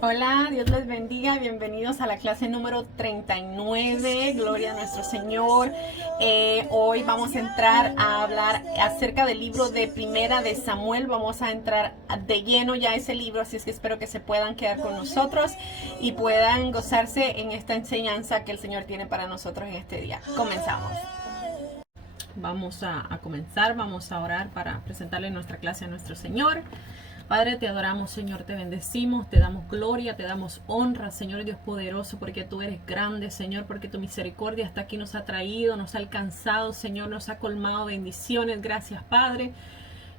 Hola, Dios les bendiga, bienvenidos a la clase número 39, gloria a nuestro Señor. Hoy vamos a entrar a hablar acerca del libro de Primera de Samuel, vamos a entrar de lleno ya a ese libro, así es que espero que se puedan quedar con nosotros y puedan gozarse en esta enseñanza que el Señor tiene para nosotros en este día. Comenzamos. Vamos a comenzar, vamos a orar para presentarle nuestra clase a nuestro Señor. Padre, te adoramos, Señor, te bendecimos, te damos gloria, te damos honra, Señor Dios poderoso, porque tú eres grande, Señor, porque tu misericordia hasta aquí nos ha traído, nos ha alcanzado, Señor, nos ha colmado bendiciones. Gracias, Padre.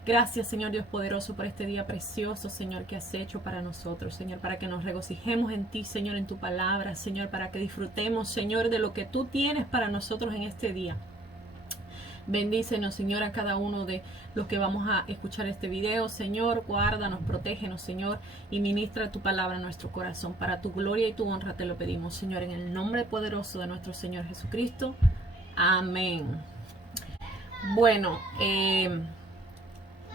Gracias, Señor Dios poderoso, por este día precioso, Señor, que has hecho para nosotros, Señor, para que nos regocijemos en ti, Señor, en tu palabra, Señor, para que disfrutemos, Señor, de lo que tú tienes para nosotros en este día. Bendícenos, Señor, a cada uno de los que vamos a escuchar este video. Señor, guárdanos, protégenos, Señor, y ministra tu palabra en nuestro corazón. Para tu gloria y tu honra te lo pedimos, Señor, en el nombre poderoso de nuestro Señor Jesucristo. Amén. Bueno,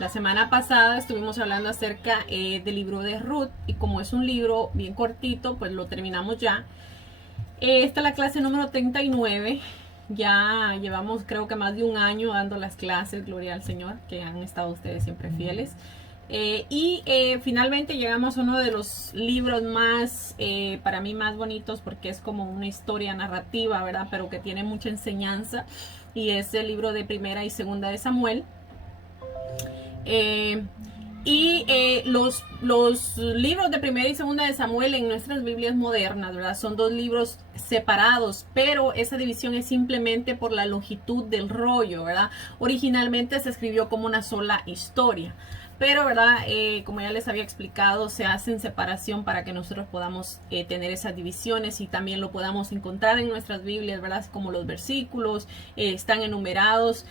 la semana pasada estuvimos hablando acerca del libro de Ruth, y como es un libro bien cortito, pues lo terminamos ya. Esta es la clase número 39. Ya llevamos creo que más de un año dando las clases, gloria al Señor, que han estado ustedes siempre fieles. Finalmente llegamos a uno de los libros más, para mí más bonitos, porque es como una historia narrativa, ¿verdad? Pero que tiene mucha enseñanza, y es el libro de Primera y Segunda de Samuel. Los libros de Primera y Segunda de Samuel en nuestras Biblias modernas, ¿verdad? Son dos libros separados, pero esa división es simplemente por la longitud del rollo, ¿verdad? Originalmente se escribió como una sola historia, pero, ¿verdad? Como ya les había explicado, se hace en separación para que nosotros podamos tener esas divisiones y también lo podamos encontrar en nuestras Biblias, ¿verdad? Como los versículos están enumerados.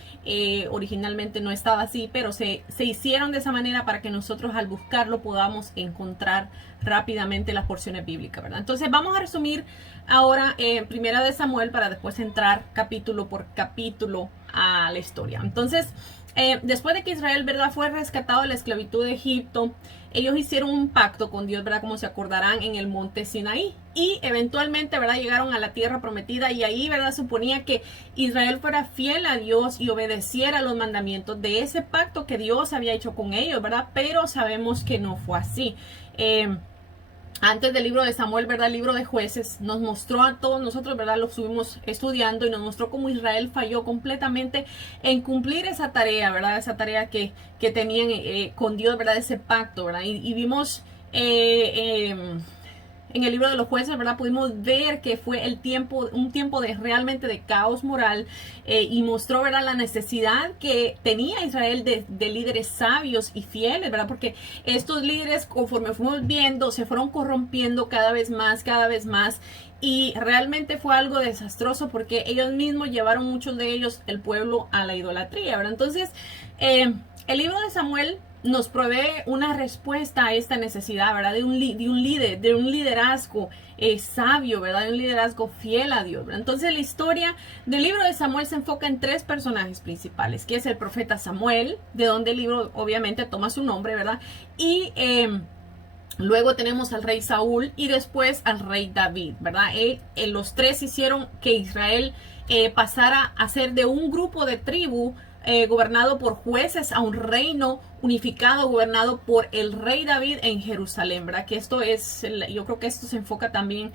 Originalmente no estaba así, pero se hicieron de esa manera para que nosotros al buscarlo podamos encontrar rápidamente las porciones bíblicas, ¿verdad? Entonces vamos a resumir ahora Primera de Samuel para después entrar capítulo por capítulo a la historia. Entonces, después de que Israel, ¿verdad?, fue rescatado de la esclavitud de Egipto, ellos hicieron un pacto con Dios, ¿verdad?, como se acordarán, en el monte Sinaí, y eventualmente, ¿verdad?, llegaron a la tierra prometida, y ahí, ¿verdad?, suponía que Israel fuera fiel a Dios y obedeciera los mandamientos de ese pacto que Dios había hecho con ellos, ¿verdad? Pero sabemos que no fue así. Antes del libro de Samuel, ¿verdad?, el libro de Jueces nos mostró a todos nosotros, ¿verdad?, lo estuvimos estudiando, y nos mostró cómo Israel falló completamente en cumplir esa tarea, ¿verdad?, esa tarea que tenían con Dios, ¿verdad?, ese pacto, ¿verdad? Y vimos en el libro de los Jueces, ¿verdad?, pudimos ver que fue un tiempo de realmente de caos moral, y mostró, ¿verdad?, la necesidad que tenía Israel de líderes sabios y fieles, ¿verdad? Porque estos líderes, conforme fuimos viendo, se fueron corrompiendo cada vez más, y realmente fue algo desastroso, porque ellos mismos llevaron, muchos de ellos, el pueblo a la idolatría, ¿verdad? Entonces, el libro de Samuel nos provee una respuesta a esta necesidad, ¿verdad? De un líder, de un liderazgo sabio, ¿verdad? De un liderazgo fiel a Dios, ¿verdad? Entonces la historia del libro de Samuel se enfoca en tres personajes principales, que es el profeta Samuel, de donde el libro obviamente toma su nombre, ¿verdad? Y luego tenemos al rey Saúl y después al rey David, ¿verdad? Los tres hicieron que Israel pasara a ser de un grupo de tribu gobernado por jueces a un reino unificado gobernado por el rey David en Jerusalén, ¿verdad? Que esto es, yo creo que esto se enfoca también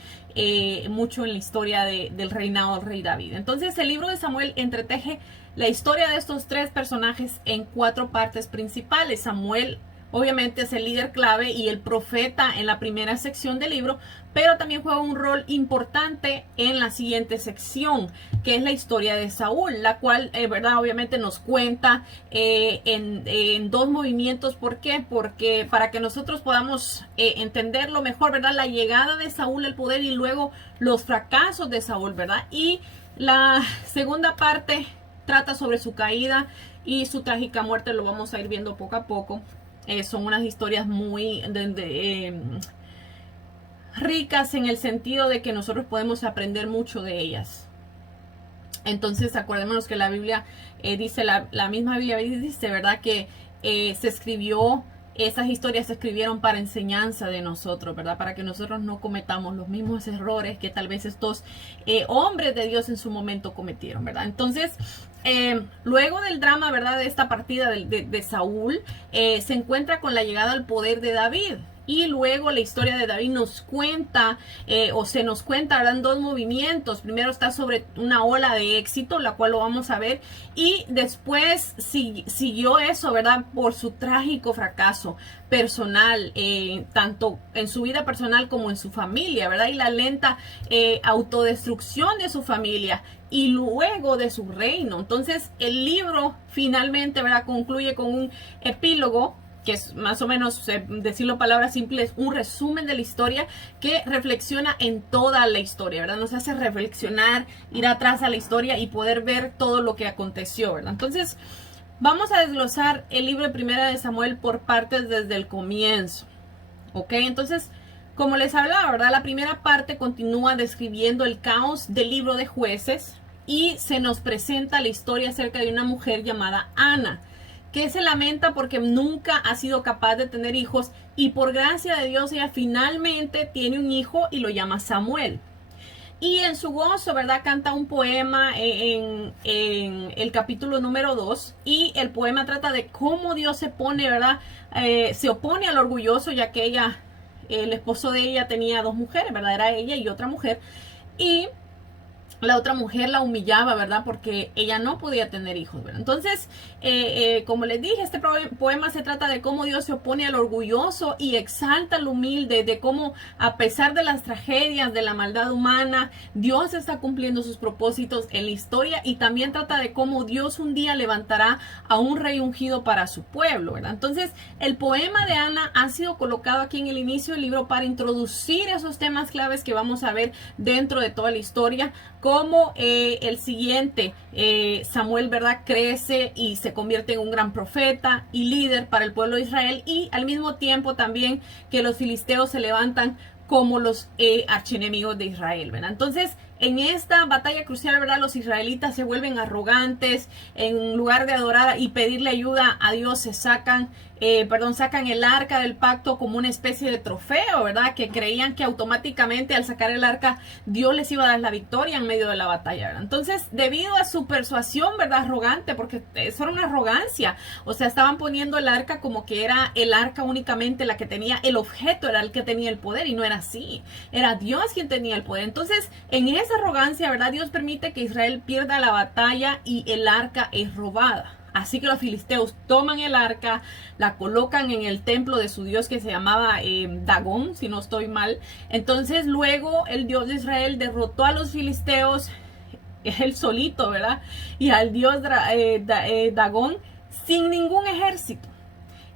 mucho en la historia del reinado del rey David. Entonces el libro de Samuel entreteje la historia de estos tres personajes en cuatro partes principales. Samuel obviamente es el líder clave y el profeta en la primera sección del libro, pero también juega un rol importante en la siguiente sección, que es la historia de Saúl, la cual, verdad, obviamente nos cuenta en dos movimientos. ¿Por qué? Porque para que nosotros podamos entenderlo mejor, ¿verdad? La llegada de Saúl al poder y luego los fracasos de Saúl, ¿verdad? Y la segunda parte trata sobre su caída y su trágica muerte, lo vamos a ir viendo poco a poco. Son unas historias muy ricas en el sentido de que nosotros podemos aprender mucho de ellas. Entonces acordémonos que la Biblia dice, la misma Biblia dice, ¿verdad?, que se escribió esas historias se escribieron para enseñanza de nosotros, ¿verdad? Para que nosotros no cometamos los mismos errores que tal vez estos hombres de Dios en su momento cometieron, ¿verdad? Entonces, luego del drama, ¿verdad? De esta partida de Saúl, se encuentra con la llegada al poder de David. Y luego la historia de David nos cuenta, o se nos cuenta, ¿verdad? En dos movimientos. Primero está sobre una ola de éxito, la cual lo vamos a ver. Y después siguió eso, ¿verdad? Por su trágico fracaso personal, tanto en su vida personal como en su familia, ¿verdad? Y la lenta autodestrucción de su familia y luego de su reino. Entonces el libro finalmente, ¿verdad? Concluye con un epílogo, que es más o menos, decirlo en palabras simples, un resumen de la historia que reflexiona en toda la historia, ¿verdad? Nos hace reflexionar, ir atrás a la historia y poder ver todo lo que aconteció, ¿verdad? Entonces, vamos a desglosar el libro de Primera de Samuel por partes desde el comienzo, ¿ok? Entonces, como les hablaba, ¿verdad? La primera parte continúa describiendo el caos del libro de Jueces y se nos presenta la historia acerca de una mujer llamada Ana, que se lamenta porque nunca ha sido capaz de tener hijos y por gracia de Dios ella finalmente tiene un hijo y lo llama Samuel. Y en su gozo, ¿verdad? Canta un poema en el capítulo número 2 y el poema trata de cómo Dios se pone, ¿verdad? Se opone al orgulloso, ya que ella, el esposo de ella tenía dos mujeres, ¿verdad? Era ella y otra mujer. Y la otra mujer la humillaba, ¿verdad? Porque ella no podía tener hijos, ¿verdad? Entonces, como les dije, este poema se trata de cómo Dios se opone al orgulloso y exalta al humilde, de cómo a pesar de las tragedias, de la maldad humana, Dios está cumpliendo sus propósitos en la historia y también trata de cómo Dios un día levantará a un rey ungido para su pueblo, ¿verdad? Entonces, el poema de Ana ha sido colocado aquí en el inicio del libro para introducir esos temas claves que vamos a ver dentro de toda la historia, como el siguiente, Samuel, ¿verdad? Crece y se convierte en un gran profeta y líder para el pueblo de Israel y al mismo tiempo también que los filisteos se levantan como los archienemigos de Israel, ¿verdad? Entonces, en esta batalla crucial, ¿verdad? Los israelitas se vuelven arrogantes, en lugar de adorar y pedirle ayuda a Dios, sacan el arca del pacto como una especie de trofeo, ¿verdad? Que creían que automáticamente al sacar el arca Dios les iba a dar la victoria en medio de la batalla, ¿verdad? Entonces, debido a su persuasión, ¿verdad? Arrogante, porque eso era una arrogancia, o sea, estaban poniendo el arca como que era el arca únicamente la que tenía, el objeto era el que tenía el poder y no era así, era Dios quien tenía el poder. Entonces, en esa arrogancia, ¿verdad? Dios permite que Israel pierda la batalla y el arca es robada. Así que los filisteos toman el arca, la colocan en el templo de su dios que se llamaba Dagón, si no estoy mal. Entonces luego el Dios de Israel derrotó a los filisteos, él solito, ¿verdad? Y al dios Dagón sin ningún ejército,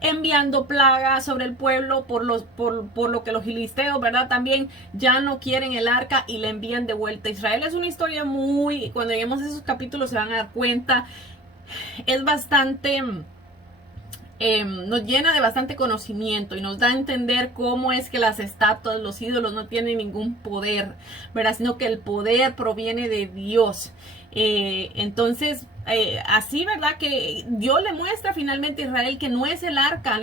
enviando plagas sobre el pueblo por lo que los filisteos, ¿verdad? También ya no quieren el arca y le envían de vuelta a Israel. Es una historia muy, cuando lleguemos a esos capítulos se van a dar cuenta, es bastante, nos llena de bastante conocimiento y nos da a entender cómo es que las estatuas, los ídolos no tienen ningún poder, ¿verdad? Sino que el poder proviene de Dios. Entonces, así, ¿verdad? Que Dios le muestra finalmente a Israel que no es el arca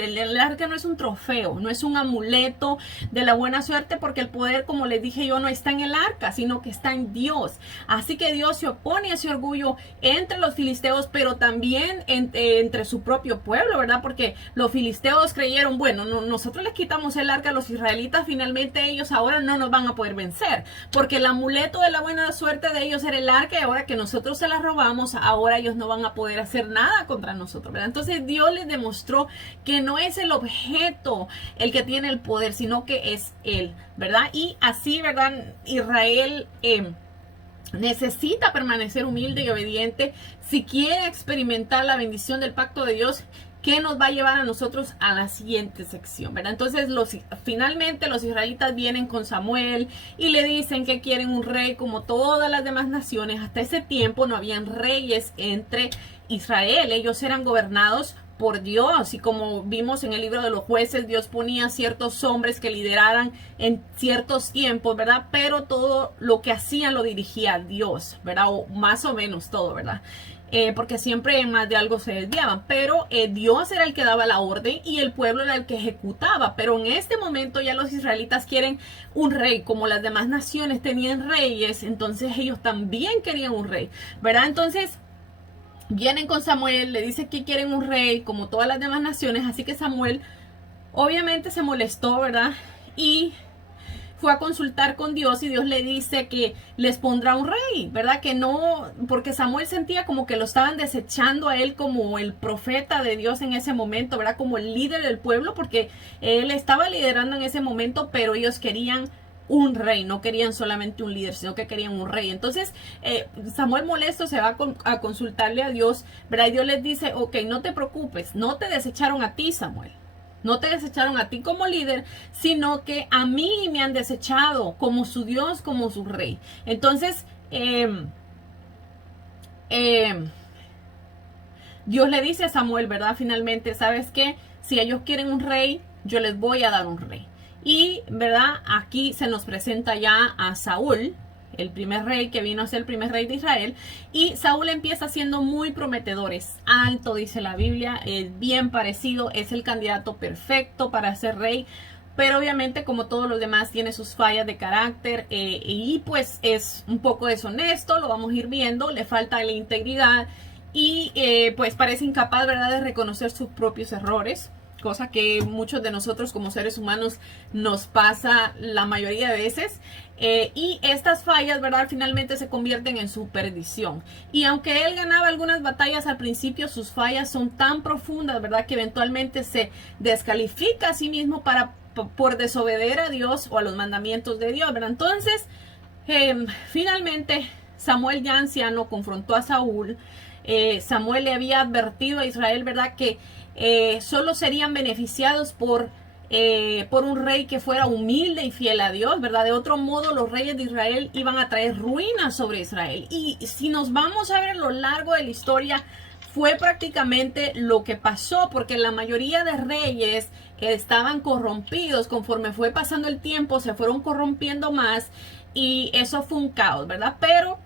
no es un trofeo, no es un amuleto de la buena suerte, porque el poder, como les dije yo, no está en el arca, sino que está en Dios. Así que Dios se opone a ese orgullo entre los filisteos, pero también entre su propio pueblo, ¿verdad? Porque los filisteos creyeron, bueno, nosotros les quitamos el arca a los israelitas, finalmente ellos ahora no nos van a poder vencer, porque el amuleto de la buena suerte de ellos era el arca y ahora que nosotros se la robamos, ahora ellos no van a poder hacer nada contra nosotros, ¿verdad? Entonces Dios les demostró que no es el objeto el que tiene el poder, sino que es Él, ¿verdad? Y así, ¿verdad? Israel necesita permanecer humilde y obediente si quiere experimentar la bendición del pacto de Dios, que nos va a llevar a nosotros a la siguiente sección, ¿verdad? Entonces, finalmente los israelitas vienen con Samuel y le dicen que quieren un rey como todas las demás naciones. Hasta ese tiempo no habían reyes entre Israel, ellos eran gobernados por Dios, y como vimos en el libro de los jueces, Dios ponía ciertos hombres que lideraran en ciertos tiempos, ¿verdad? Pero todo lo que hacían lo dirigía Dios, ¿verdad? O más o menos todo, ¿verdad? porque siempre en más de algo se desviaban, pero Dios era el que daba la orden y el pueblo era el que ejecutaba. Pero en este momento ya los israelitas quieren un rey, como las demás naciones tenían reyes, entonces ellos también querían un rey, ¿verdad? Entonces vienen con Samuel, le dice que quieren un rey como todas las demás naciones, así que Samuel obviamente se molestó, ¿verdad? Y fue a consultar con Dios y Dios le dice que les pondrá un rey, ¿verdad? Que no, porque Samuel sentía como que lo estaban desechando a él como el profeta de Dios en ese momento, ¿verdad? Como el líder del pueblo, porque él estaba liderando en ese momento, pero ellos querían un rey, no querían solamente un líder, sino que querían un rey. Entonces Samuel molesto se va a consultarle a Dios, ¿verdad? Y Dios les dice, ok, no te preocupes, no te desecharon a ti, Samuel. No te desecharon a ti como líder, sino que a mí me han desechado como su Dios, como su rey. Entonces, Dios le dice a Samuel, ¿verdad? Finalmente, ¿sabes qué? Si ellos quieren un rey, yo les voy a dar un rey. Y, ¿verdad? Aquí se nos presenta ya a Saúl, el primer rey que vino a ser el primer rey de Israel. Y Saúl empieza siendo muy prometedor, es alto, dice la Biblia, es bien parecido, es el candidato perfecto para ser rey. Pero obviamente, como todos los demás, tiene sus fallas de carácter y pues es un poco deshonesto, lo vamos a ir viendo, le falta la integridad y pues parece incapaz, ¿verdad?, de reconocer sus propios errores. Cosa que muchos de nosotros como seres humanos nos pasa la mayoría de veces. Y estas fallas, ¿verdad?, finalmente se convierten en su perdición. Y aunque él ganaba algunas batallas al principio, sus fallas son tan profundas, ¿verdad?, que eventualmente se descalifica a sí mismo por desobedecer a Dios o a los mandamientos de Dios, ¿verdad? Entonces, finalmente, Samuel ya anciano confrontó a Saúl. Samuel le había advertido a Israel, ¿verdad?, que solo serían beneficiados por un rey que fuera humilde y fiel a Dios, ¿verdad? De otro modo, los reyes de Israel iban a traer ruina sobre Israel. Y si nos vamos a ver a lo largo de la historia, fue prácticamente lo que pasó, porque la mayoría de reyes estaban corrompidos. Conforme fue pasando el tiempo, se fueron corrompiendo más y eso fue un caos, ¿verdad? Pero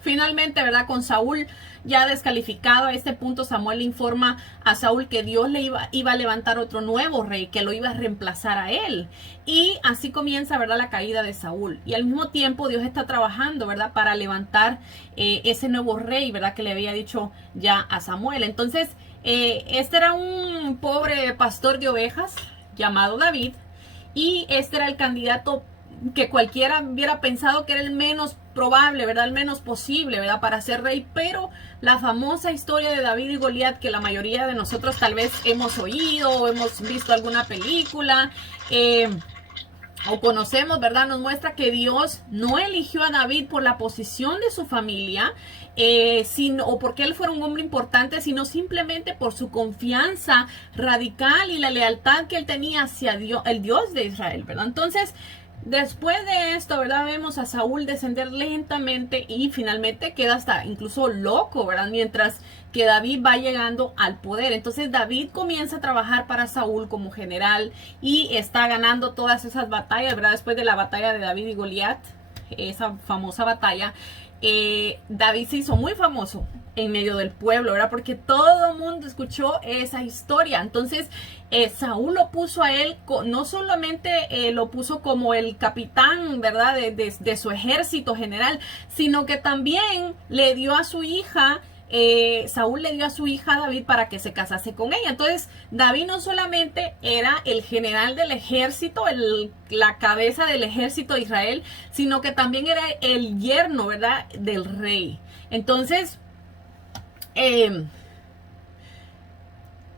finalmente, ¿verdad?, con Saúl ya descalificado, a este punto Samuel le informa a Saúl que Dios le iba a levantar otro nuevo rey, que lo iba a reemplazar a él. Y así comienza, ¿verdad?, la caída de Saúl. Y al mismo tiempo Dios está trabajando, ¿verdad?, para levantar ese nuevo rey, ¿verdad?, que le había dicho ya a Samuel. Entonces, este era un pobre pastor de ovejas llamado David. Y este era el candidato que cualquiera hubiera pensado que era el menos probable, ¿verdad?, el menos posible, ¿verdad?, para ser rey. Pero la famosa historia de David y Goliat, que la mayoría de nosotros tal vez hemos oído o hemos visto alguna película o conocemos, ¿verdad?, nos muestra que Dios no eligió a David por la posición de su familia o porque él fuera un hombre importante, sino simplemente por su confianza radical y la lealtad que él tenía hacia Dios, el Dios de Israel, ¿verdad? Entonces, después de esto, ¿verdad?, vemos a Saúl descender lentamente y finalmente queda hasta incluso loco, ¿verdad?, mientras que David va llegando al poder. Entonces David comienza a trabajar para Saúl como general y está ganando todas esas batallas, ¿verdad? Después de la batalla de David y Goliat, esa famosa batalla, David se hizo muy famoso en medio del pueblo, ¿verdad? Porque todo el mundo escuchó esa historia. Entonces Saúl lo puso a él, no solamente lo puso como el capitán, ¿verdad?, de su ejército general, sino que también le dio a su hija, Saúl le dio a su hija David para que se casase con ella. Entonces David no solamente era el general del ejército, la cabeza del ejército de Israel, sino que también era el yerno, ¿verdad?, del rey. Entonces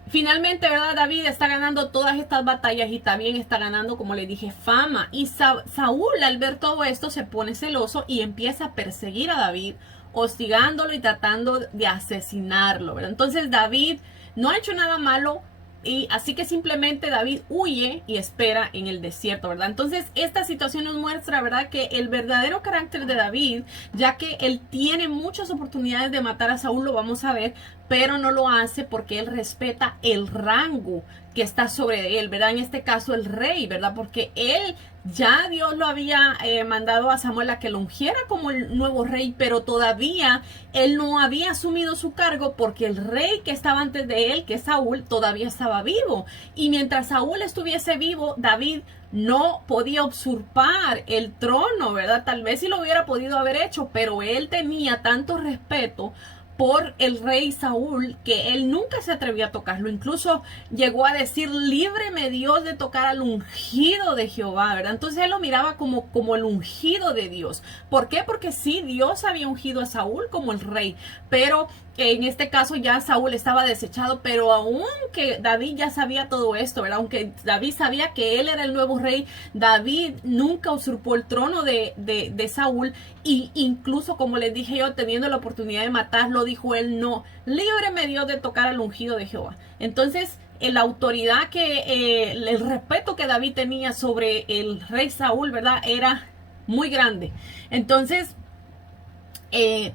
finalmente, ¿verdad?, David está ganando todas estas batallas y también está ganando, como le dije, fama. Y Saúl, al ver todo esto, se pone celoso y empieza a perseguir a David, hostigándolo y tratando de asesinarlo, ¿verdad? Entonces David no ha hecho nada malo, y así que simplemente David huye y espera en el desierto, ¿verdad? Entonces esta situación nos muestra, ¿verdad?, que el verdadero carácter de David, ya que él tiene muchas oportunidades de matar a Saúl, lo vamos a ver, pero no lo hace porque él respeta el rango que está sobre él, ¿verdad? En este caso el rey, ¿verdad? Porque él ya Dios lo había mandado a Samuel a que lo ungiera como el nuevo rey, pero todavía él no había asumido su cargo porque el rey que estaba antes de él, que es Saúl, todavía estaba vivo. Y mientras Saúl estuviese vivo, David no podía usurpar el trono, ¿verdad? Tal vez sí lo hubiera podido haber hecho, pero él tenía tanto respeto por el rey Saúl que él nunca se atrevió a tocarlo. Incluso llegó a decir: líbreme Dios de tocar al ungido de Jehová, ¿verdad? Entonces él lo miraba como el ungido de Dios. ¿Por qué? Porque sí, Dios había ungido a Saúl como el rey, pero en este caso ya Saúl estaba desechado. Pero aunque David ya sabía todo esto, ¿verdad? Aunque David sabía que él era el nuevo rey, David nunca usurpó el trono de Saúl. Y incluso, como les dije yo, teniendo la oportunidad de matarlo, dijo él: no, líbreme Dios de tocar al ungido de Jehová. Entonces, la autoridad el respeto que David tenía sobre el rey Saúl, ¿verdad? Era muy grande. Entonces,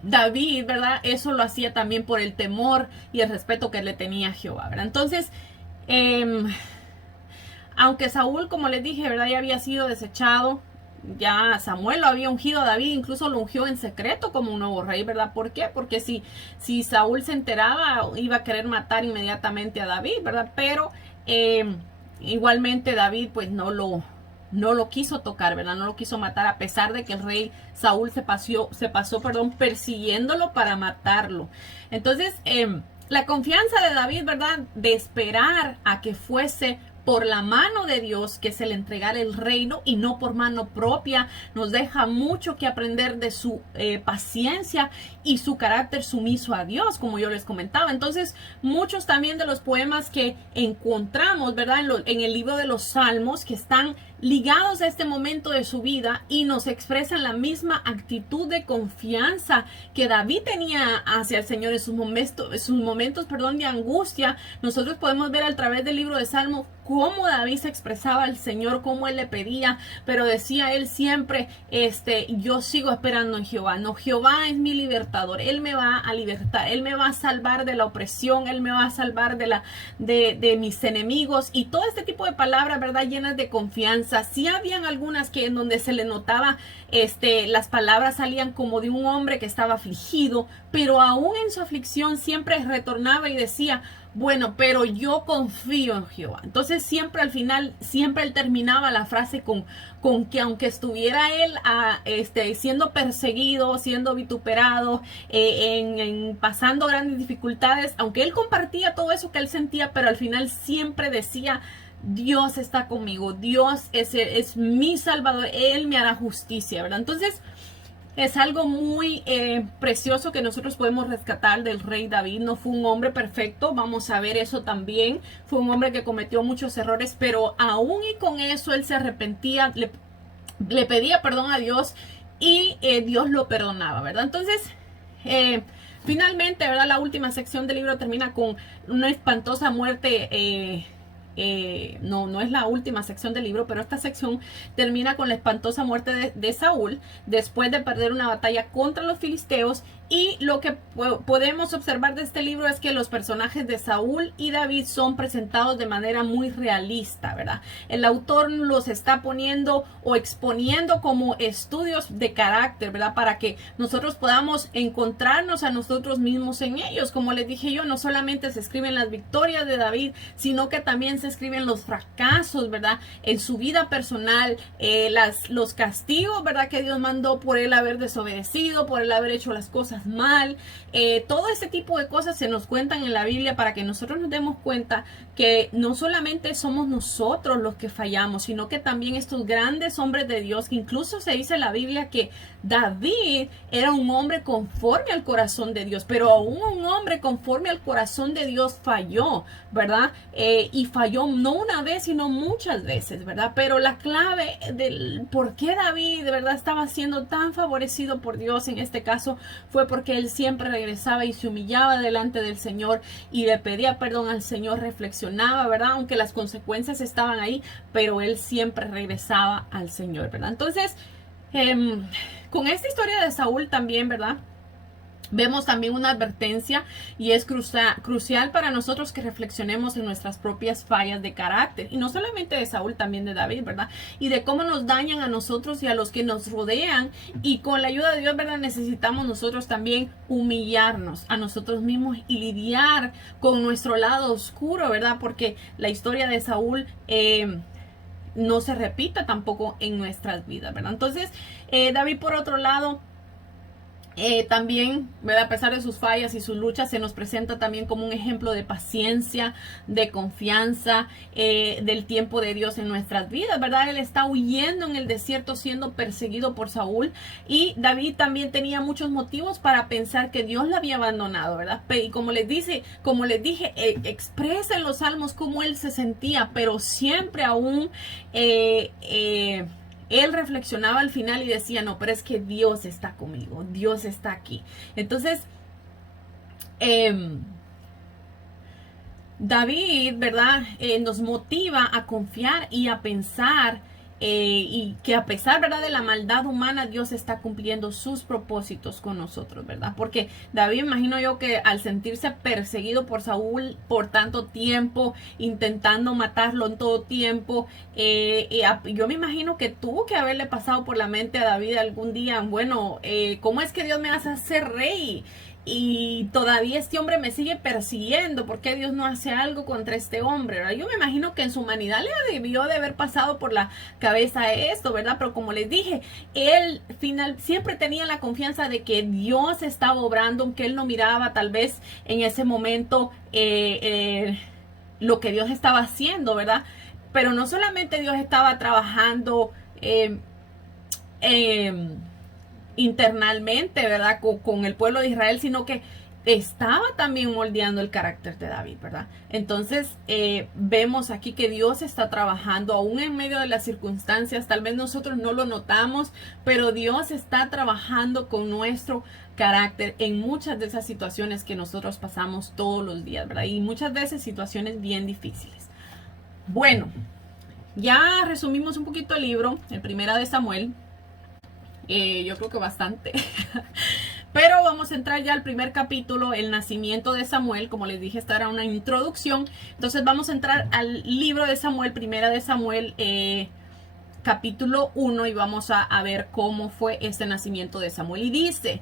David, ¿verdad? Eso lo hacía también por el temor y el respeto que le tenía a Jehová, ¿verdad? Entonces, aunque Saúl, como les dije, ¿verdad? Ya había sido desechado, ya Samuel lo había ungido a David, incluso lo ungió en secreto como un nuevo rey, ¿verdad? ¿Por qué? Porque si Saúl se enteraba, iba a querer matar inmediatamente a David, ¿verdad? Pero igualmente David pues no lo quiso tocar, ¿verdad? No lo quiso matar, a pesar de que el rey Saúl se pasó, persiguiéndolo para matarlo. Entonces, la confianza de David, ¿verdad? De esperar a que fuese por la mano de Dios que se le entregara el reino y no por mano propia, nos deja mucho que aprender de su paciencia y su carácter sumiso a Dios, como yo les comentaba. Entonces, muchos también de los poemas que encontramos, ¿verdad? En el libro de los Salmos, que están ligados a este momento de su vida y nos expresan la misma actitud de confianza que David tenía hacia el Señor en sus momentos de angustia. Nosotros podemos ver a través del libro de Salmos cómo David se expresaba al Señor, cómo él le pedía, pero decía él siempre, yo sigo esperando en Jehová. No, Jehová es mi libertador, él me va a libertar, él me va a salvar de la opresión, él me va a salvar de mis enemigos, y todo este tipo de palabras, ¿verdad? Llenas de confianza. Sí habían algunas que en donde se le notaba, las palabras salían como de un hombre que estaba afligido, pero aún en su aflicción siempre retornaba y decía: bueno, pero yo confío en Jehová. Entonces siempre al final, siempre él terminaba la frase con que aunque estuviera él siendo perseguido, siendo vituperado, pasando grandes dificultades, aunque él compartía todo eso que él sentía, pero al final siempre decía: Dios está conmigo, Dios es mi Salvador, Él me hará justicia, ¿verdad? Entonces, es algo muy precioso que nosotros podemos rescatar del rey David. No fue un hombre perfecto, vamos a ver eso también. Fue un hombre que cometió muchos errores, pero aún y con eso él se arrepentía, le pedía perdón a Dios y Dios lo perdonaba, ¿verdad? Entonces, finalmente, ¿verdad? La última sección del libro termina con una espantosa muerte. No es la última sección del libro, pero esta sección termina con la espantosa muerte de Saúl después de perder una batalla contra los filisteos. Y lo que podemos observar de este libro es que los personajes de Saúl y David son presentados de manera muy realista, ¿verdad? El autor los está poniendo o exponiendo como estudios de carácter, ¿verdad? Para que nosotros podamos encontrarnos a nosotros mismos en ellos. Como les dije yo, no solamente se escriben las victorias de David, sino que también se escriben los fracasos, ¿verdad? En su vida personal, los castigos, ¿verdad? Que Dios mandó por él haber desobedecido, por él haber hecho las cosas mal. Todo ese tipo de cosas se nos cuentan en la Biblia para que nosotros nos demos cuenta que no solamente somos nosotros los que fallamos, sino que también estos grandes hombres de Dios, que incluso se dice en la Biblia que David era un hombre conforme al corazón de Dios, pero aún un hombre conforme al corazón de Dios falló, ¿verdad? Y falló no una vez, sino muchas veces, ¿verdad? Pero la clave del por qué David de verdad estaba siendo tan favorecido por Dios en este caso fue porque él siempre regresaba y se humillaba delante del Señor y le pedía perdón al Señor, reflexionaba, ¿verdad? Aunque las consecuencias estaban ahí, pero él siempre regresaba al Señor, ¿verdad? Entonces, con esta historia de Saúl también, ¿verdad? Vemos también una advertencia y es crucial para nosotros que reflexionemos en nuestras propias fallas de carácter. Y no solamente de Saúl, también de David, ¿verdad? Y de cómo nos dañan a nosotros y a los que nos rodean. Y con la ayuda de Dios, ¿verdad? Necesitamos nosotros también humillarnos a nosotros mismos y lidiar con nuestro lado oscuro, ¿verdad? Porque la historia de Saúl no se repita tampoco en nuestras vidas, ¿verdad? Entonces, David, por otro lado, también, ¿verdad? A pesar de sus fallas y sus luchas, se nos presenta también como un ejemplo de paciencia, de confianza, del tiempo de Dios en nuestras vidas, ¿verdad? Él está huyendo en el desierto siendo perseguido por Saúl, y David también tenía muchos motivos para pensar que Dios lo había abandonado, ¿verdad? Y como les dije, expresa en los salmos cómo él se sentía, pero siempre aún él reflexionaba al final y decía, no, pero es que Dios está conmigo, Dios está aquí. Entonces, David, ¿verdad? Nos motiva a confiar y a pensar y que a pesar, ¿verdad?, de la maldad humana, Dios está cumpliendo sus propósitos con nosotros, ¿verdad? Porque David, imagino yo que al sentirse perseguido por Saúl por tanto tiempo, intentando matarlo en todo tiempo, yo me imagino que tuvo que haberle pasado por la mente a David algún día, bueno, ¿cómo es que Dios me hace ser rey? Y todavía este hombre me sigue persiguiendo. ¿Por qué Dios no hace algo contra este hombre? ¿Verdad? Yo me imagino que en su humanidad le debió de haber pasado por la cabeza esto, ¿verdad? Pero como les dije, él siempre tenía la confianza de que Dios estaba obrando, aunque él no miraba tal vez en ese momento lo que Dios estaba haciendo, ¿verdad? Pero no solamente Dios estaba trabajando internamente, ¿verdad? Con el pueblo de Israel, sino que estaba también moldeando el carácter de David, ¿verdad? Entonces, vemos aquí que Dios está trabajando aún en medio de las circunstancias. Tal vez nosotros no lo notamos, pero Dios está trabajando con nuestro carácter en muchas de esas situaciones que nosotros pasamos todos los días, ¿verdad? Y muchas veces situaciones bien difíciles. Bueno, ya resumimos un poquito el libro, el Primera de Samuel. Yo creo que bastante. Pero vamos a entrar ya al primer capítulo, el nacimiento de Samuel. Como les dije, esta era una introducción. Entonces vamos a entrar al libro de Samuel, Primera de Samuel, capítulo 1, y vamos a ver cómo fue este nacimiento de Samuel. Y dice,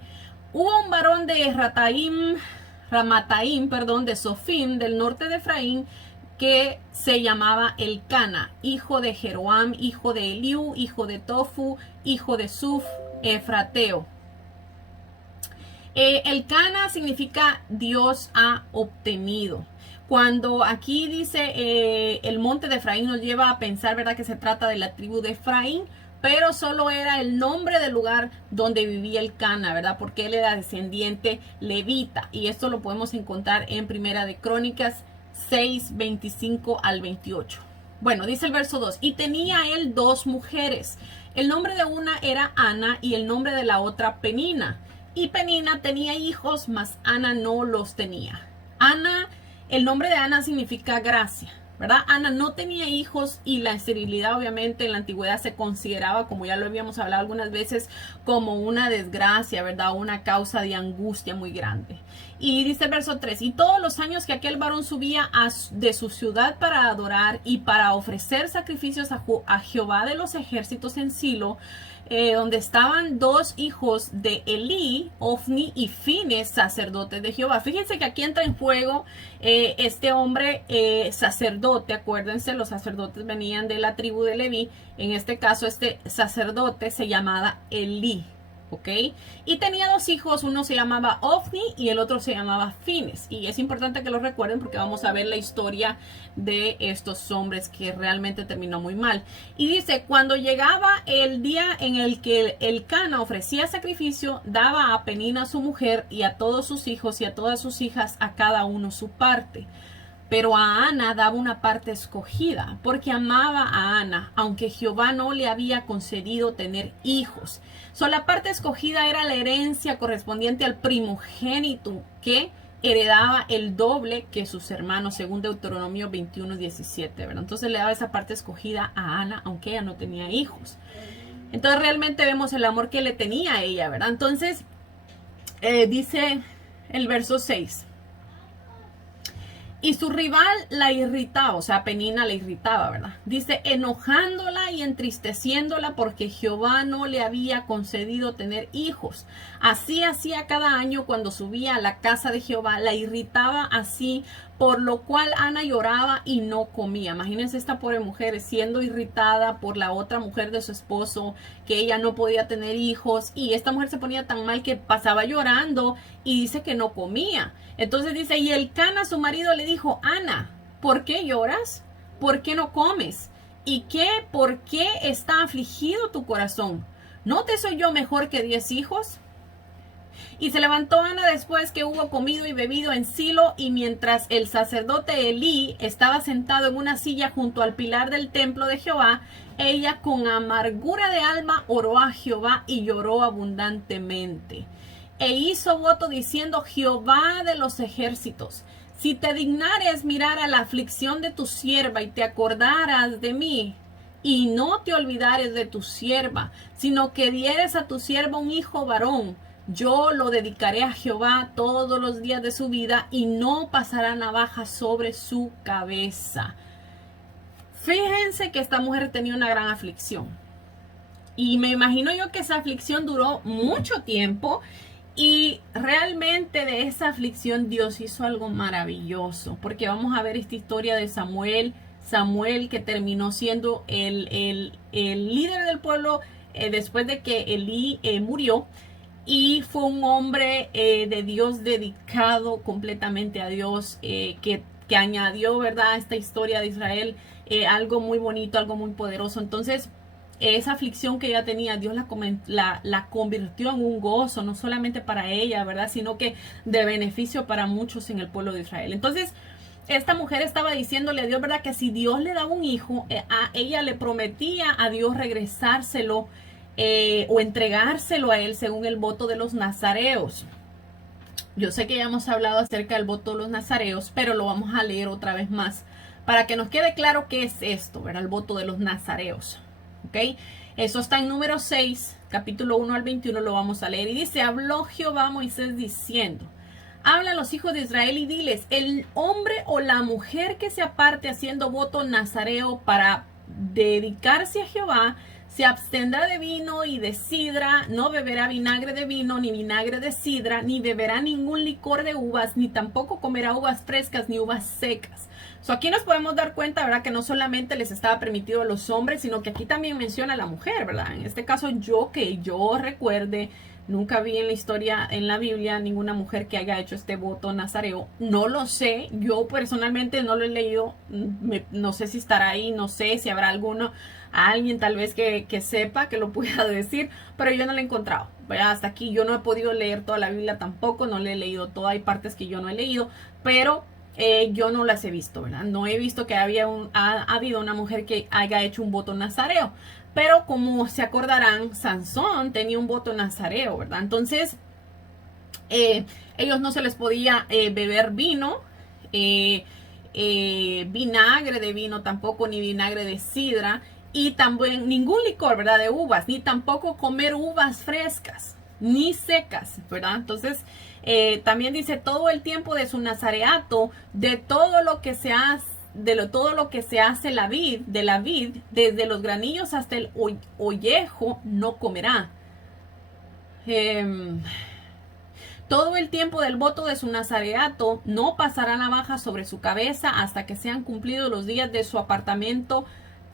hubo un varón de Ramataim, de Sofim, del norte de Efraín, que se llamaba Elcana, hijo de Jeroam, hijo de Eliú, hijo de Tofu, hijo de Suf, Efrateo. Elcana significa Dios ha obtenido. Cuando aquí dice el monte de Efraín, nos lleva a pensar, ¿verdad?, que se trata de la tribu de Efraín, pero solo era el nombre del lugar donde vivía Elcana, ¿verdad? Porque él era descendiente levita, y esto lo podemos encontrar en Primera de Crónicas 6, 25 al 28. Bueno, dice el verso 2, y tenía él 2 mujeres. El nombre de una era Ana y el nombre de la otra Penina. Y Penina tenía hijos, mas Ana no los tenía. El nombre de Ana significa gracia, ¿verdad? Ana no tenía hijos, y la esterilidad obviamente en la antigüedad se consideraba, como ya lo habíamos hablado algunas veces, como una desgracia, ¿verdad? Una causa de angustia muy grande. Y dice el verso 3, y todos los años que aquel varón subía de su ciudad para adorar y para ofrecer sacrificios a Jehová de los ejércitos en Silo, donde estaban 2 hijos de Elí, Ofni y Fines, sacerdotes de Jehová. Fíjense que aquí entra en juego este hombre sacerdote. Acuérdense, los sacerdotes venían de la tribu de Leví. En este caso, este sacerdote se llamaba Elí. ¿Ok? Y tenía 2 hijos, uno se llamaba Ofni y el otro se llamaba Fines. Y es importante que lo recuerden porque vamos a ver la historia de estos hombres que realmente terminó muy mal. Y dice, cuando llegaba el día en el que Elcana ofrecía sacrificio, daba a Penina su mujer y a todos sus hijos y a todas sus hijas, a cada uno su parte. Pero a Ana daba una parte escogida, porque amaba a Ana, aunque Jehová no le había concedido tener hijos. La parte escogida era la herencia correspondiente al primogénito, que heredaba el doble que sus hermanos, según Deuteronomio 21:17, ¿verdad? Entonces le daba esa parte escogida a Ana, aunque ella no tenía hijos. Entonces realmente vemos el amor que le tenía a ella, ¿verdad? Entonces, Dice el verso 6. Y su rival la irritaba, o sea, Penina la irritaba, ¿verdad? Dice, enojándola y entristeciéndola porque Jehová no le había concedido tener hijos. Así hacía cada año cuando subía a la casa de Jehová, la irritaba así, por lo cual Ana lloraba y no comía. Imagínense esta pobre mujer siendo irritada por la otra mujer de su esposo, que ella no podía tener hijos, y esta mujer se ponía tan mal que pasaba llorando y dice que no comía. Entonces dice, y el Cana, su marido, le dijo, Ana, ¿por qué lloras? ¿Por qué no comes? ¿Y por qué está afligido tu corazón? ¿No te soy yo mejor que 10 hijos? Y se levantó Ana después que hubo comido y bebido en Silo, y mientras el sacerdote Elí estaba sentado en una silla junto al pilar del templo de Jehová, ella con amargura de alma oró a Jehová y lloró abundantemente. E hizo voto diciendo, Jehová de los ejércitos, si te dignares mirar a la aflicción de tu sierva y te acordaras de mí, y no te olvidares de tu sierva, sino que dieres a tu sierva un hijo varón, yo lo dedicaré a Jehová todos los días de su vida y no pasará navaja sobre su cabeza. Fíjense que esta mujer tenía una gran aflicción. Y me imagino yo que esa aflicción duró mucho tiempo. Y realmente de esa aflicción Dios hizo algo maravilloso, porque vamos a ver esta historia de Samuel que terminó siendo el líder del pueblo después de que Elí murió, y fue un hombre de Dios dedicado completamente a Dios, que añadió, ¿verdad?, a esta historia de Israel algo muy bonito, algo muy poderoso. Entonces, esa aflicción que ella tenía, Dios la convirtió en un gozo, no solamente para ella, ¿verdad?, sino que de beneficio para muchos en el pueblo de Israel. Entonces, esta mujer estaba diciéndole a Dios, ¿verdad?, que si Dios le daba un hijo, a ella le prometía a Dios regresárselo o entregárselo a él según el voto de los nazareos. Yo sé que ya hemos hablado acerca del voto de los nazareos, pero lo vamos a leer otra vez más para que nos quede claro qué es esto, ¿verdad?, el voto de los nazareos. ¿Ok? Eso está en número 6, capítulo 1 al 21, lo vamos a leer. Y dice, habló Jehová a Moisés diciendo, habla a los hijos de Israel y diles, el hombre o la mujer que se aparte haciendo voto nazareo para dedicarse a Jehová, se abstendrá de vino y de sidra, no beberá vinagre de vino, ni vinagre de sidra, ni beberá ningún licor de uvas, ni tampoco comerá uvas frescas, ni uvas secas. Aquí nos podemos dar cuenta, ¿verdad?, que no solamente les estaba permitido a los hombres, sino que aquí también menciona a la mujer, ¿verdad? En este caso, que yo recuerde, nunca vi en la historia, en la Biblia, ninguna mujer que haya hecho este voto nazareo. No lo sé, yo personalmente no lo he leído, no sé si estará ahí, no sé si habrá alguien tal vez que sepa, que lo pueda decir, pero yo no lo he encontrado. ¿Verdad? Hasta aquí yo no he podido leer toda la Biblia tampoco, no le he leído toda, hay partes que yo no he leído, pero yo no las he visto, ¿verdad? No he visto que ha habido una mujer que haya hecho un voto nazareo. Pero como se acordarán, Sansón tenía un voto nazareo, ¿verdad? Entonces, ellos no se les podía beber vino, vinagre de vino tampoco, ni vinagre de sidra, y también ningún licor, ¿verdad?, de uvas, ni tampoco comer uvas frescas, ni secas, ¿verdad? Entonces, también dice todo el tiempo de su nazareato, de todo lo que se hace, todo lo que se hace de la vid, desde los granillos hasta el ollejo, no comerá. Todo el tiempo del voto de su nazareato no pasará navaja sobre su cabeza hasta que sean cumplidos los días de su apartamiento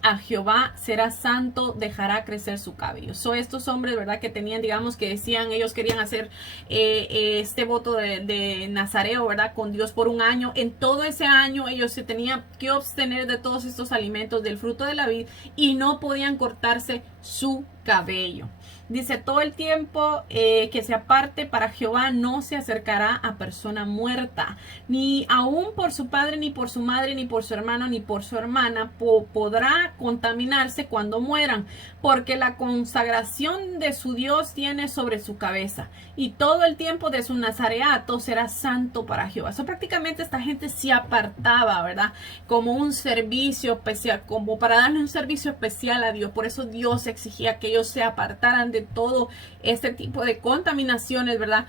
a Jehová, será santo, dejará crecer su cabello. Estos hombres, ¿verdad?, que tenían, digamos, que decían, ellos querían hacer este voto de nazareo, ¿verdad?, con Dios por un año. En todo ese año ellos se tenían que abstener de todos estos alimentos, del fruto de la vid, y no podían cortarse su cabello. Dice, todo el tiempo que se aparte para Jehová no se acercará a persona muerta, ni aún por su padre, ni por su madre, ni por su hermano, ni por su hermana podrá contaminarse cuando mueran, porque la consagración de su Dios tiene sobre su cabeza, y todo el tiempo de su nazareato será santo para Jehová. Prácticamente esta gente se apartaba, ¿verdad?, como un servicio especial, como para darle un servicio especial a Dios. Por eso Dios exigía que ellos se apartaran de todo este tipo de contaminaciones, ¿verdad?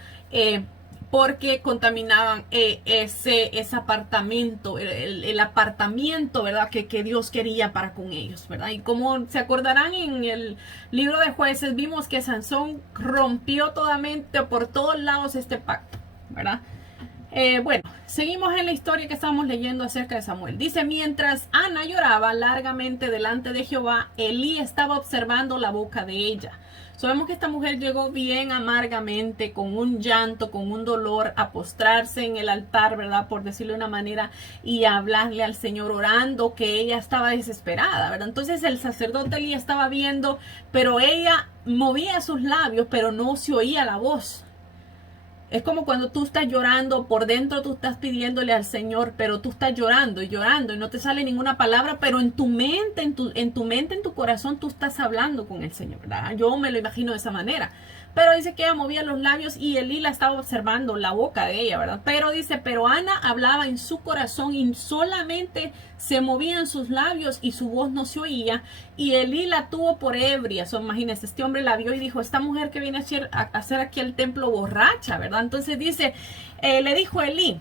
Porque contaminaban ese apartamento, el apartamiento, ¿verdad? Que Dios quería para con ellos, ¿verdad? Y como se acordarán en el libro de Jueces, vimos que Sansón rompió totalmente por todos lados este pacto, ¿verdad? Bueno, seguimos en la historia que estamos leyendo acerca de Samuel. Dice, mientras Ana lloraba largamente delante de Jehová, Elí estaba observando la boca de ella. Sabemos que esta mujer llegó bien amargamente, con un llanto, con un dolor, a postrarse en el altar, ¿verdad? Por decirlo de una manera, y a hablarle al Señor orando, que ella estaba desesperada, ¿verdad? Entonces el sacerdote Elí estaba viendo, pero ella movía sus labios, pero no se oía la voz. Es como cuando tú estás llorando, por dentro tú estás pidiéndole al Señor, pero tú estás llorando y llorando y no te sale ninguna palabra, pero en tu mente, en tu corazón tú estás hablando con el Señor, ¿verdad? Yo me lo imagino de esa manera. Pero dice que ella movía los labios y Elí la estaba observando, la boca de ella, ¿verdad? Pero dice, pero Ana hablaba en su corazón y solamente se movían sus labios y su voz no se oía. Y Elí la tuvo por ebria. Imagínense, este hombre la vio y dijo, esta mujer que viene a hacer aquí el templo borracha, ¿verdad? Entonces dice, le dijo Elí,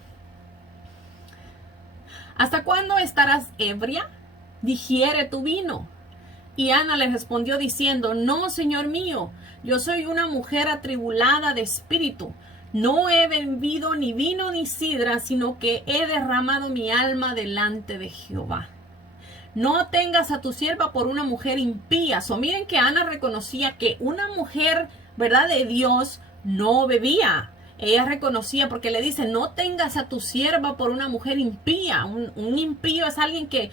¿hasta cuándo estarás ebria? Digiere tu vino. Y Ana le respondió diciendo, no, Señor mío, yo soy una mujer atribulada de espíritu. No he bebido ni vino ni sidra, sino que he derramado mi alma delante de Jehová. No tengas a tu sierva por una mujer impía. Miren que Ana reconocía que una mujer, ¿verdad?, de Dios no bebía. Ella reconocía, porque le dice, no tengas a tu sierva por una mujer impía. Un impío es alguien que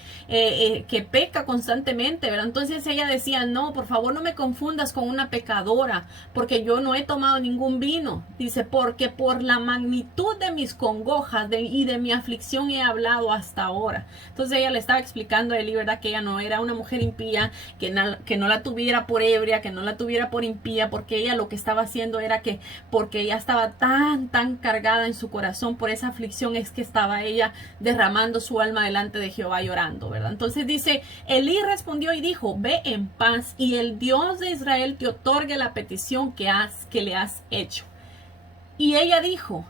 peca constantemente, ¿verdad? Entonces ella decía, no, por favor no me confundas con una pecadora, porque yo no he tomado ningún vino. Dice, porque por la magnitud de mis congojas y de mi aflicción he hablado hasta ahora. Entonces ella le estaba explicando a Elí, ¿verdad?, que ella no era una mujer impía, que no la tuviera por ebria, que no la tuviera por impía, porque ella lo que estaba haciendo era que, porque ella estaba tan cargada en su corazón por esa aflicción, es que estaba ella derramando su alma delante de Jehová llorando, ¿verdad? Entonces dice, Elí respondió y dijo, ve en paz y el Dios de Israel te otorgue la petición que le has hecho. Y ella dijo,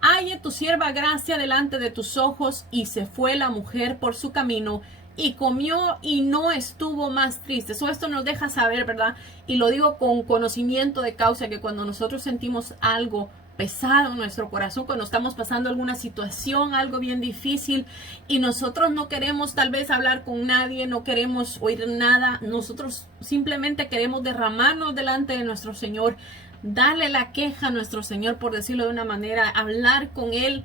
halle tu sierva gracia delante de tus ojos. Y se fue la mujer por su camino y comió y no estuvo más triste. Esto nos deja saber, ¿verdad? Y lo digo con conocimiento de causa, que cuando nosotros sentimos algo pesado en nuestro corazón, cuando estamos pasando alguna situación, algo bien difícil, y nosotros no queremos tal vez hablar con nadie, no queremos oír nada, nosotros simplemente queremos derramarnos delante de nuestro Señor, darle la queja a nuestro Señor, por decirlo de una manera, hablar con Él.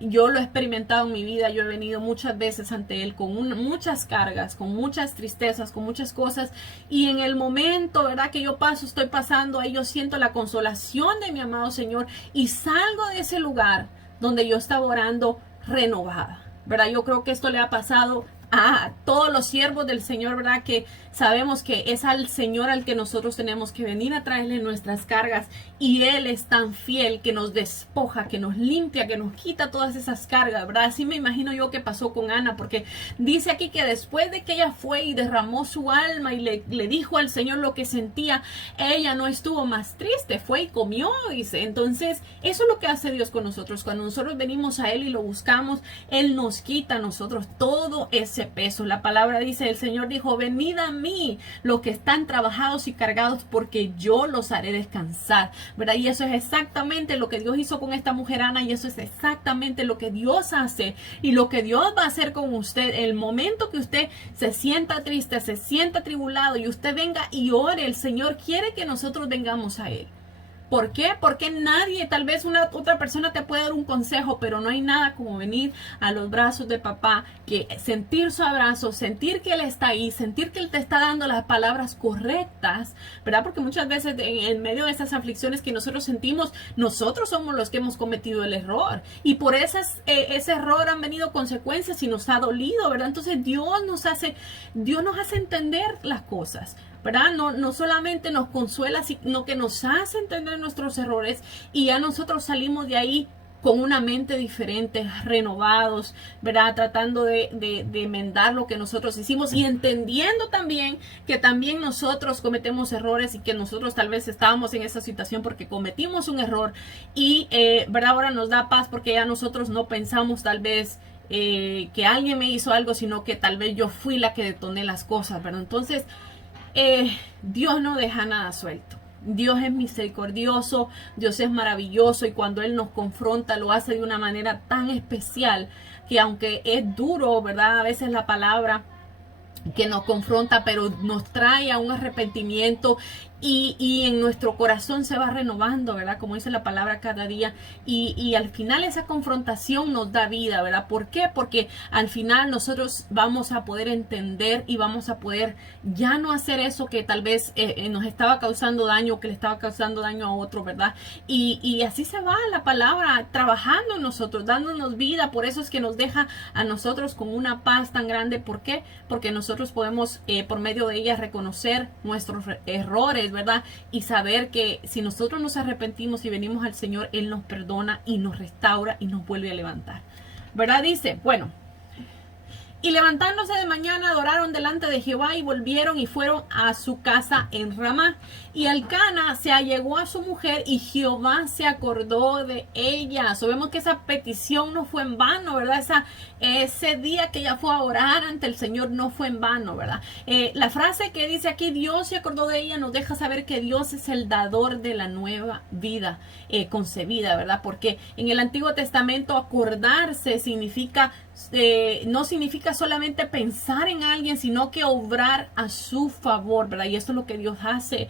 Yo lo he experimentado en mi vida, yo he venido muchas veces ante Él con muchas cargas, con muchas tristezas, con muchas cosas, y en el momento, ¿verdad?, que yo estoy pasando, ahí yo siento la consolación de mi amado Señor y salgo de ese lugar donde yo estaba orando renovada, ¿verdad? Yo creo que esto le ha pasado a todos los siervos del Señor, ¿verdad?, que sabemos que es al Señor al que nosotros tenemos que venir a traerle nuestras cargas, y Él es tan fiel que nos despoja, que nos limpia, que nos quita todas esas cargas, ¿verdad? Así me imagino yo que pasó con Ana, porque dice aquí que después de que ella fue y derramó su alma y le dijo al Señor lo que sentía, ella no estuvo más triste, fue y comió, dice. Entonces eso es lo que hace Dios con nosotros. Cuando nosotros venimos a Él y lo buscamos, Él nos quita a nosotros todo ese peso. La palabra dice, el Señor dijo, venid a mí los que están trabajados y cargados, porque yo los haré descansar, ¿verdad? Y eso es exactamente lo que Dios hizo con esta mujer Ana, y eso es exactamente lo que Dios hace y lo que Dios va a hacer con usted. El momento que usted se sienta triste, se sienta atribulado y usted venga y ore, el Señor quiere que nosotros vengamos a Él. ¿Por qué? Porque nadie, tal vez otra persona te puede dar un consejo, pero no hay nada como venir a los brazos de papá, que sentir su abrazo, sentir que Él está ahí, sentir que Él te está dando las palabras correctas, ¿verdad? Porque muchas veces en medio de esas aflicciones que nosotros sentimos, nosotros somos los que hemos cometido el error, y por ese error han venido consecuencias y nos ha dolido, ¿verdad? Entonces Dios nos hace entender las cosas, ¿verdad? No solamente nos consuela, sino que nos hace entender nuestros errores, y ya nosotros salimos de ahí con una mente diferente, renovados, ¿verdad? Tratando de enmendar lo que nosotros hicimos y entendiendo también que también nosotros cometemos errores y que nosotros tal vez estábamos en esa situación porque cometimos un error y, ¿verdad? Ahora nos da paz porque ya nosotros no pensamos tal vez que alguien me hizo algo, sino que tal vez yo fui la que detoné las cosas, ¿verdad? Entonces, Dios no deja nada suelto. Dios es misericordioso, Dios es maravilloso y cuando Él nos confronta lo hace de una manera tan especial que aunque es duro, ¿verdad? A veces la palabra que nos confronta, pero nos trae a un arrepentimiento y en nuestro corazón se va renovando, ¿verdad? Como dice la palabra cada día y al final esa confrontación nos da vida, ¿verdad? ¿Por qué? Porque al final nosotros vamos a poder entender y vamos a poder ya no hacer eso que tal vez nos estaba causando daño, que le estaba causando daño a otro, ¿verdad? Y así se va la palabra trabajando en nosotros, dándonos vida. Por eso es que nos deja a nosotros con una paz tan grande. ¿Por qué? Porque nosotros podemos por medio de ella reconocer nuestros errores, ¿verdad? Y saber que si nosotros nos arrepentimos y venimos al Señor, Él nos perdona y nos restaura y nos vuelve a levantar, ¿verdad? Dice, bueno, y levantándose de mañana adoraron delante de Jehová y volvieron y fueron a su casa en Ramá. Y Elcana se allegó a su mujer y Jehová se acordó de ella. Sabemos que esa petición no fue en vano, ¿verdad? Ese día que ella fue a orar ante el Señor no fue en vano, ¿verdad? La frase que dice aquí, Dios se acordó de ella, nos deja saber que Dios es el dador de la nueva vida concebida, ¿verdad? Porque en el Antiguo Testamento acordarse significa... no significa solamente pensar en alguien, sino que obrar a su favor, ¿verdad? Y eso es lo que Dios hace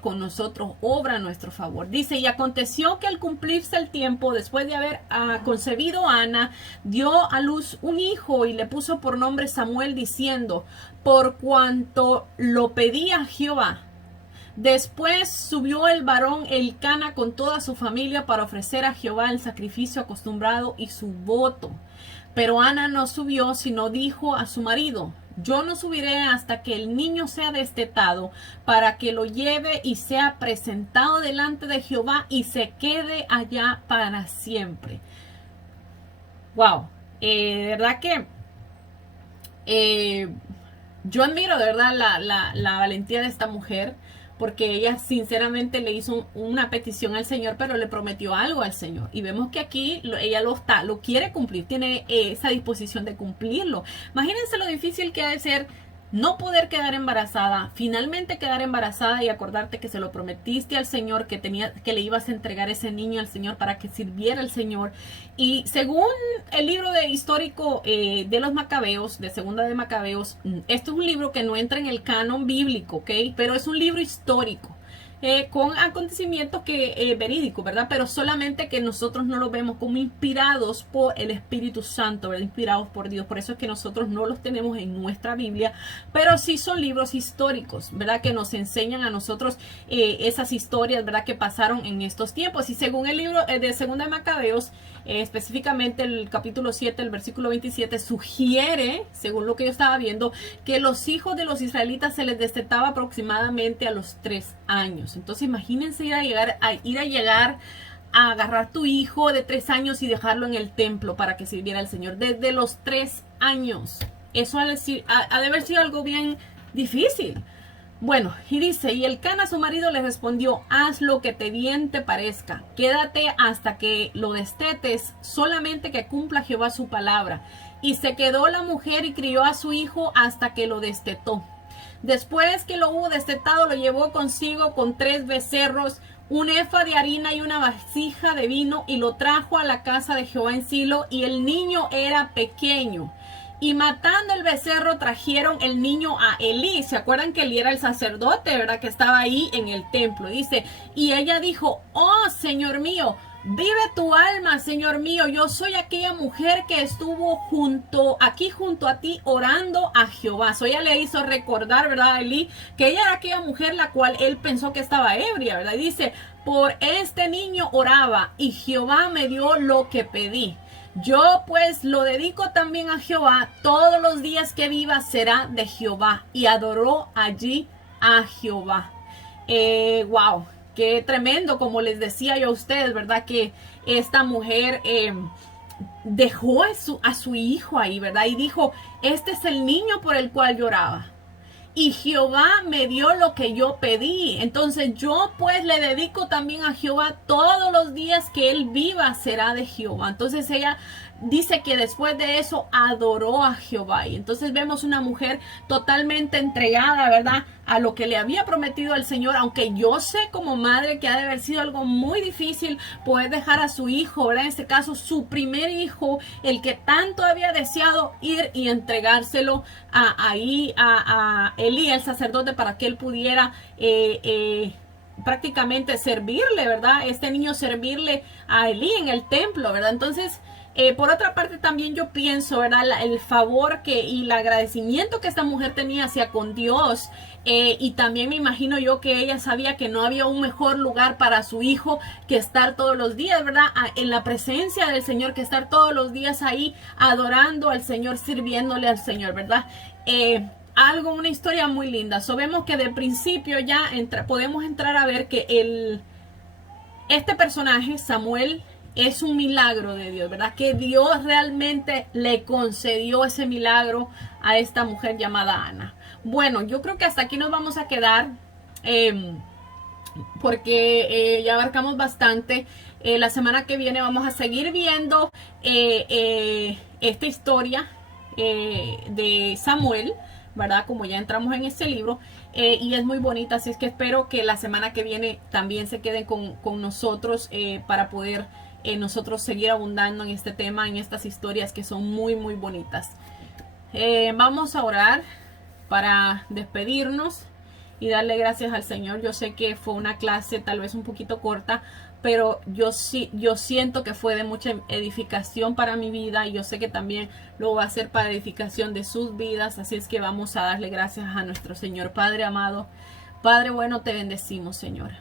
con nosotros, obra a nuestro favor. Dice, y aconteció que al cumplirse el tiempo, después de haber concebido a Ana, dio a luz un hijo y le puso por nombre Samuel, diciendo, por cuanto lo pedía Jehová. Después subió el varón Elcana con toda su familia para ofrecer a Jehová el sacrificio acostumbrado y su voto. Pero Ana no subió, sino dijo a su marido, yo no subiré hasta que el niño sea destetado, para que lo lleve y sea presentado delante de Jehová y se quede allá para siempre. Wow, ¿verdad que? Yo admiro de verdad la valentía de esta mujer, porque ella sinceramente le hizo una petición al Señor, pero le prometió algo al Señor. Y vemos que aquí ella lo quiere cumplir, tiene esa disposición de cumplirlo. Imagínense lo difícil que ha de ser no poder quedar embarazada, finalmente quedar embarazada y acordarte que se lo prometiste al Señor, que le ibas a entregar ese niño al Señor para que sirviera al Señor. Y según el libro histórico de los Macabeos, de Segunda de Macabeos, esto es un libro que no entra en el canon bíblico, ¿ok? Pero es un libro histórico. Con acontecimientos verídicos, ¿verdad? Pero solamente que nosotros no los vemos como inspirados por el Espíritu Santo, ¿verdad? Inspirados por Dios. Por eso es que nosotros no los tenemos en nuestra Biblia, pero sí son libros históricos, ¿verdad? Que nos enseñan a nosotros esas historias, ¿verdad? Que pasaron en estos tiempos. Y según el libro de Segunda de Macabeos, específicamente el capítulo 7, el versículo 27, sugiere, según lo que yo estaba viendo, que los hijos de los israelitas se les destetaba aproximadamente a los 3 años. Entonces imagínense ir a llegar a agarrar tu hijo de 3 años y dejarlo en el templo para que sirviera al Señor desde los 3 años. Eso ha de haber sido algo bien difícil. Bueno, y dice, y Elcana su marido le respondió, haz lo que bien te parezca, quédate hasta que lo destetes, solamente que cumpla Jehová su palabra. Y se quedó la mujer y crió a su hijo hasta que lo destetó. Después que lo hubo destetado, lo llevó consigo con 3 becerros, un efa de harina y una vasija de vino, y lo trajo a la casa de Jehová en Silo, y el niño era pequeño. Y matando el becerro, trajeron el niño a Elí. ¿Se acuerdan que Elí era el sacerdote, verdad? Que estaba ahí en el templo. Dice, y ella dijo, oh, Señor mío, vive tu alma, Señor mío. Yo soy aquella mujer que estuvo aquí junto a ti orando a Jehová. So ella le hizo recordar, ¿verdad, a Elí? Que ella era aquella mujer la cual él pensó que estaba ebria, ¿verdad? Y dice, por este niño oraba y Jehová me dio lo que pedí. Yo pues lo dedico también a Jehová, todos los días que viva será de Jehová. Y adoró allí a Jehová. Wow, qué tremendo, como les decía yo a ustedes, ¿verdad? Que esta mujer dejó a su hijo ahí, ¿verdad? Y dijo, este es el niño por el cual lloraba. Y Jehová me dio lo que yo pedí. Entonces yo pues le dedico también a Jehová todos los días que él viva será de Jehová. Entonces ella dice que después de eso adoró a Jehová. Y entonces vemos una mujer totalmente entregada, ¿verdad? A lo que le había prometido el Señor. Aunque yo sé como madre que ha de haber sido algo muy difícil poder dejar a su hijo, ¿verdad? En este caso su primer hijo, el que tanto había deseado, ir y entregárselo a Elí, el sacerdote, para que él pudiera prácticamente servirle, ¿verdad? Este niño servirle a Elí en el templo, ¿verdad? Entonces, por otra parte también yo pienso, ¿verdad? El favor y el agradecimiento que esta mujer tenía hacia con Dios, y también me imagino yo que ella sabía que no había un mejor lugar para su hijo que estar todos los días, ¿verdad? En la presencia del Señor, que estar todos los días ahí adorando al Señor, sirviéndole al Señor, ¿verdad? Una historia muy linda. Vemos que de principio ya podemos entrar a ver que este personaje, Samuel, es un milagro de Dios, ¿verdad? Que Dios realmente le concedió ese milagro a esta mujer llamada Ana. Bueno, yo creo que hasta aquí nos vamos a quedar, porque ya abarcamos bastante. La semana que viene vamos a seguir viendo esta historia de Samuel, ¿verdad? Como ya entramos en este libro, y es muy bonita, así es que espero que la semana que viene también se queden con nosotros, para poder nosotros seguir abundando en este tema, en estas historias que son muy muy bonitas. Vamos a orar para despedirnos y darle gracias al Señor. Yo sé que fue una clase tal vez un poquito corta, pero yo siento que fue de mucha edificación para mi vida, y yo sé que también lo va a hacer para edificación de sus vidas. Así es que vamos a darle gracias a nuestro Señor. Padre amado, Padre bueno, te bendecimos, Señor.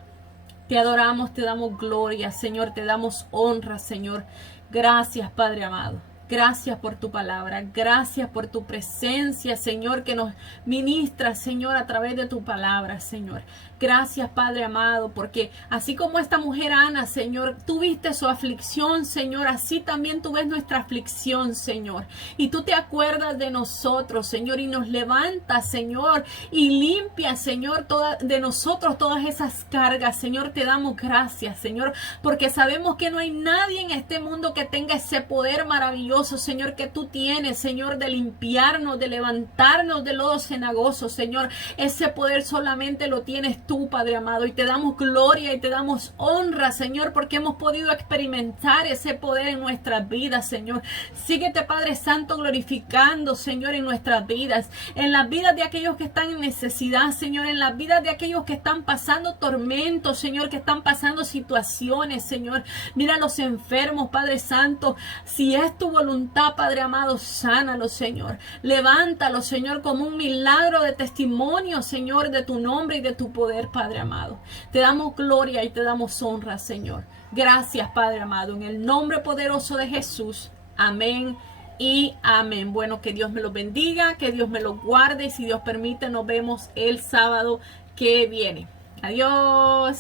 Te adoramos, te damos gloria, Señor, te damos honra, Señor. Gracias, Padre amado. Gracias por tu palabra, gracias por tu presencia, Señor, que nos ministra, Señor, a través de tu palabra, Señor. Gracias, Padre amado, porque así como esta mujer Ana, Señor, tú viste su aflicción, Señor, así también tú ves nuestra aflicción, Señor. Y tú te acuerdas de nosotros, Señor, y nos levantas, Señor, y limpias, Señor, de nosotros todas esas cargas, Señor. Te damos gracias, Señor, porque sabemos que no hay nadie en este mundo que tenga ese poder maravilloso, Señor, que tú tienes, Señor, de limpiarnos, de levantarnos de lodo cenagoso, Señor. Ese poder solamente lo tienes tú, Padre amado, y te damos gloria y te damos honra, Señor, porque hemos podido experimentar ese poder en nuestras vidas, Señor. Síguete, Padre Santo, glorificando, Señor, en nuestras vidas, en las vidas de aquellos que están en necesidad, Señor, en las vidas de aquellos que están pasando tormentos, Señor, que están pasando situaciones, Señor. Mira a los enfermos, Padre Santo. Si es tu voluntad, Padre amado, sánalo, Señor. Levántalo, Señor, como un milagro de testimonio, Señor, de tu nombre y de tu poder, Padre amado. Te damos gloria y te damos honra, Señor. Gracias, Padre amado, en el nombre poderoso de Jesús. Amén y amén. Bueno, que Dios me los bendiga, que Dios me los guarde, y si Dios permite, nos vemos el sábado que viene. Adiós.